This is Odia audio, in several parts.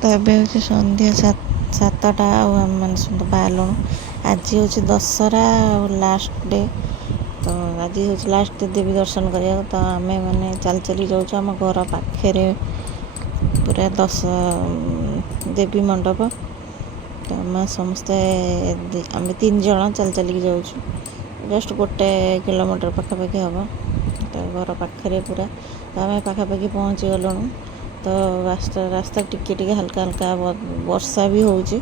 ତ ଏବେ ହେଉଛି ସନ୍ଧ୍ୟା ସାତଟା ଆଉ ଆମେମାନେ ସମସ୍ତେ ବାହାରିଲୁଣୁ। ଆଜି ହେଉଛି ଦଶହରା ଆଉ ଲାଷ୍ଟ ଡେ। ତ ଆଜି ହେଉଛି ଲାଷ୍ଟ ଡେ ଦେବୀ ଦର୍ଶନ କରିବାକୁ। ତ ଆମେ ମାନେ ଚାଲି ଚାଲି ଯାଉଛୁ। ଆମ ଘର ପାଖରେ ପୁରା ଦେବୀ ମଣ୍ଡପ। ତ ଆମେ ସମସ୍ତେ ଆମେ 3 ଜଣ ଚାଲି ଚାଲିକି ଯାଉଛୁ। ଜଷ୍ଟ 1 କିଲୋମିଟର ପାଖାପାଖି ହେବ। ତ ଘର ପାଖରେ ପୁରା। ତ ଆମେ ପାଖାପାଖି ପହଞ୍ଚି ଗଲୁଣୁ। ତ ରାସ୍ତା ଟିକେ ହାଲକା ବର୍ଷା ବି ହେଉଛି,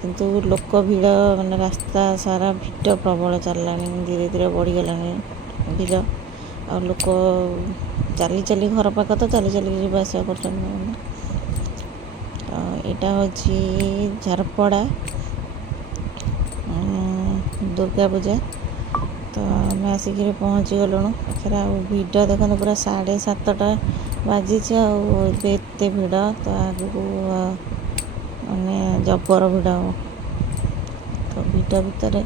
କିନ୍ତୁ ଲୋକ ଭିଡ଼ ମାନେ ରାସ୍ତା ସାରା ଭିଡ଼ ପ୍ରବଳ ଚାଲିଲାଣି। ଧୀରେ ଧୀରେ ବଢ଼ିଗଲାଣି ଭିଡ଼। ଆଉ ଲୋକ ଚାଲି ଘର ପାଖ ତ ଚାଲି ଯିବା ଆସିବା କରୁଛନ୍ତି। ଏଇଟା ହେଉଛି ଝାରପଡ଼ା ଦୁର୍ଗା ପୂଜା। ତ ଆମେ ଆସିକିରି ପହଞ୍ଚି ଗଲୁଣୁ ପାଖରେ। ଆଉ ଭିଡ଼ ଦେଖନ୍ତୁ, ପୁରା 7:30 ବାଜିଛି ଆଉ ଏବେ ଏତେ ଭିଡ଼। ତ ଆଗକୁ ମାନେ ଜବର ଭିଡ଼ ହେବ। ତ ଭିଡ଼ ଭିତରେ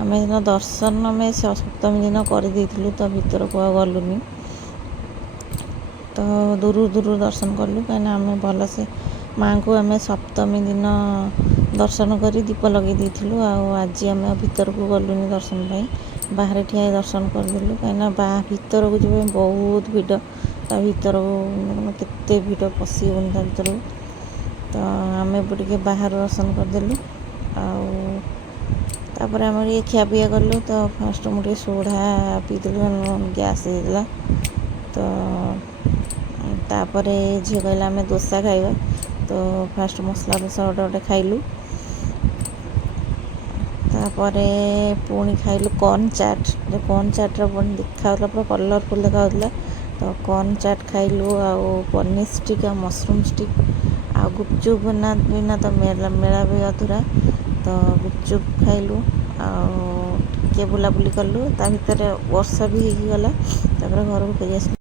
ଆମେ ଦର୍ଶନ ସପ୍ତମୀ ଦିନ କରିଦେଇଥିଲୁ, ତ ଭିତରକୁ ଆଉ ଗଲୁନି। ତ ଦୂରରୁ ଦର୍ଶନ କଲୁ, କାହିଁକିନା ଆମେ ଭଲସେ ମାଆଙ୍କୁ ଆମେ ସପ୍ତମୀ ଦିନ ଦର୍ଶନ କରି ଦୀପ ଲଗାଇ ଦେଇଥିଲୁ। ଆଉ ଆଜି ଆମେ ଭିତରକୁ ଗଲୁନି ଦର୍ଶନ ପାଇଁ, ବାହାରେ ଠିଆ ହେଇ ଦର୍ଶନ କରିଦେଲୁ। କାହିଁକିନା ଭିତରକୁ ଯିବା ପାଇଁ ବହୁତ ଭିଡ଼। ତା ଭିତରକୁ କେତେ ଭିଡ଼, ପଶି ହେଉନି ତା ଭିତରକୁ। ତ ଆମେ ଟିକେ ବାହାରୁ ଦର୍ଶନ କରିଦେଲୁ। ଆଉ ତାପରେ ଆମେ ଟିକେ ଖିଆପିଆ କଲୁ। ତ ଫାଷ୍ଟ ମୁଁ ଟିକେ ସୋଢ଼ା ପିଇଦେଲି, ଗ୍ୟାସ୍ ହେଇଯାଇଥିଲା। ତ ତାପରେ ଝିଅ କହିଲା ଆମେ ଦୋସା ଖାଇବା। ତ ଫାଷ୍ଟ ମସଲା ଦୋସା ଗୋଟେ ଖାଇଲୁ। ତାପରେ ପୁଣି ଖାଇଲୁ କର୍ଣ୍ଣ ଚାଟ୍ର ପୁଣି ଦେଖାହେଉଥିଲା, ପୁରା କଲରଫୁଲ୍ ଦେଖାହେଉଥିଲା। ତ କର୍ଣ୍ଣ ଚାଟ୍ ଖାଇଲୁ, ଆଉ ପନିର ଷ୍ଟିକ୍ ଆଉ ମସରୁମ୍ ଷ୍ଟିକ୍। ଆଉ ଗୁପଚୁପ୍ ବିନା ତ ମେଳା ବି ଅଧୁରା। ତ ଗୁପଚୁପ୍ ଖାଇଲୁ, ଆଉ ଟିକେ ବୁଲାବୁଲି କଲୁ। ତା ଭିତରେ ବର୍ଷା ବି ହେଇକି ଗଲା। ତାପରେ ଘରକୁ ଫେରି ଆସିଲୁ।